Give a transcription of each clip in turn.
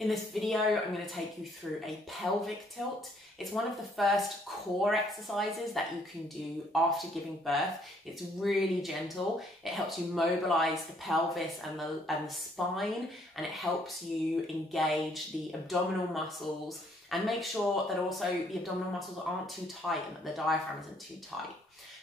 In this video, I'm going to take you through a pelvic tilt. It's one of the first core exercises that you can do after giving birth. It's really gentle. It helps you mobilize the pelvis and the spine, and it helps you engage the abdominal muscles and make sure that also the abdominal muscles aren't too tight and that the diaphragm isn't too tight.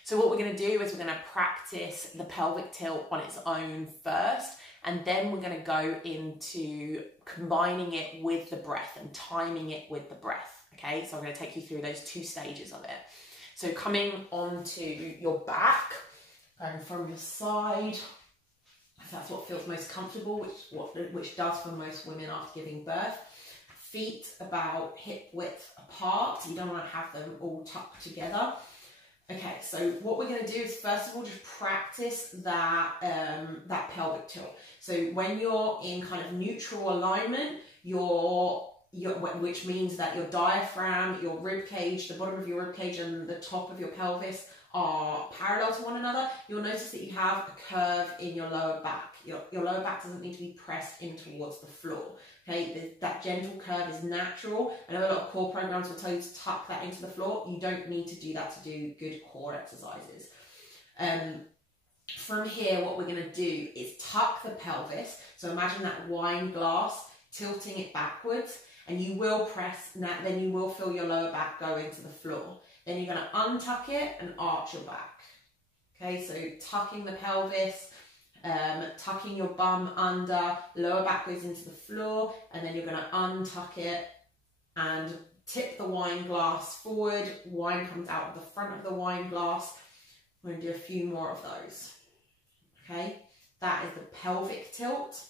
So what we're going to do is we're going to practice the pelvic tilt on its own first, and then we're going to go into combining it with the breath and timing it with the breath. Okay, so I'm going to take you through those two stages of it. So coming onto your back, going from your side, if that's what feels most comfortable, which does for most women after giving birth. Feet about hip width apart. You don't want to have them all tucked together. Okay, so what we're going to do is first of all just practice that pelvic tilt. So when you're in kind of neutral alignment, which means that your diaphragm, your rib cage, the bottom of your rib cage and the top of your pelvis are parallel to one another, you'll notice that you have a curve in your lower back. Your lower back doesn't need to be pressed in towards the floor. Okay, that gentle curve is natural. I know a lot of core programs will tell you to tuck that into the floor. You don't need to do that to do good core exercises. From here, what we're going to do is tuck the pelvis. So imagine that wine glass, tilting it backwards, and you will press, then you will feel your lower back go into the floor. Then you're going to untuck it and arch your back. Okay, so tucking the pelvis, tucking your bum under, lower back goes into the floor, and then you're going to untuck it and tip the wine glass forward. Wine comes out of the front of the wine glass. We're going to do a few more of those. Okay, that is the pelvic tilt.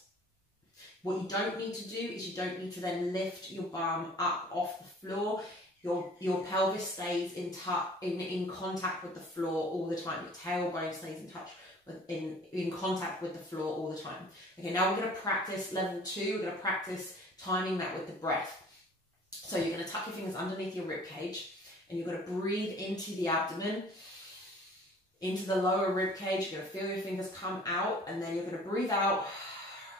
What you don't need to do is you don't need to then lift your bum up off the floor. Your pelvis stays in contact with the floor all the time. Your tailbone stays in contact with the floor all the time. Okay, now we're going to practice level 2. We're going to practice timing that with the breath. So you're going to tuck your fingers underneath your rib cage, and you're going to breathe into the abdomen, into the lower rib cage. You're going to feel your fingers come out, and then you're going to breathe out.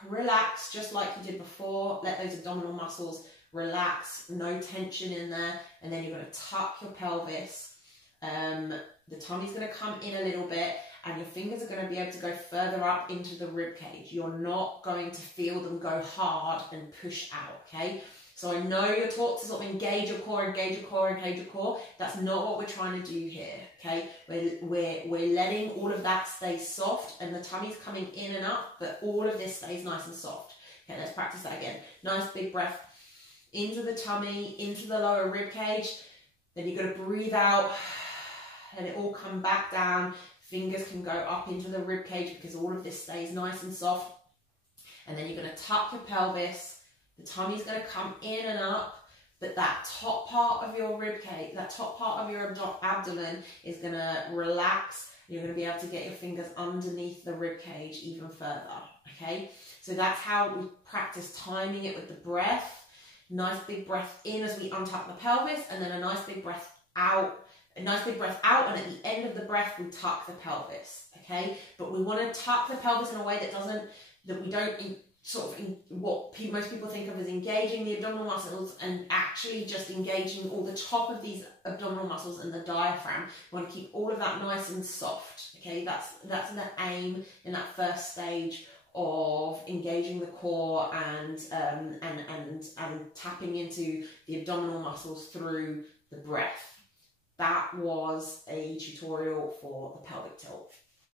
Relax just like you did before. Let those abdominal muscles relax, no tension in there, and then you're going to tuck your pelvis. The tummy's going to come in a little bit, and your fingers are going to be able to go further up into the rib cage. You're not going to feel them go hard and push out, okay? So I know you're taught to sort of engage your core, engage your core, engage your core. That's not what we're trying to do here, okay? We're letting all of that stay soft, and the tummy's coming in and up, but all of this stays nice and soft. Okay, let's practice that again. Nice big breath into the tummy, into the lower rib cage. Then you're going to breathe out, and it all come back down. Fingers can go up into the rib cage because all of this stays nice and soft. And then you're going to tuck your pelvis. The tummy's going to come in and up, but that top part of your rib cage, that top part of your abdomen is going to relax. You're going to be able to get your fingers underneath the rib cage even further, okay? So that's how we practice timing it with the breath. Nice big breath in as we untuck the pelvis, and then a nice big breath out. A nice big breath out, and at the end of the breath, we tuck the pelvis, okay? But we want to tuck the pelvis in a way that we don't what most people think of as engaging the abdominal muscles, and actually just engaging all the top of these abdominal muscles and the diaphragm. We want to keep all of that nice and soft, okay? That's the aim in that first stage of engaging the core and tapping into the abdominal muscles through the breath. That was a tutorial for the pelvic tilt.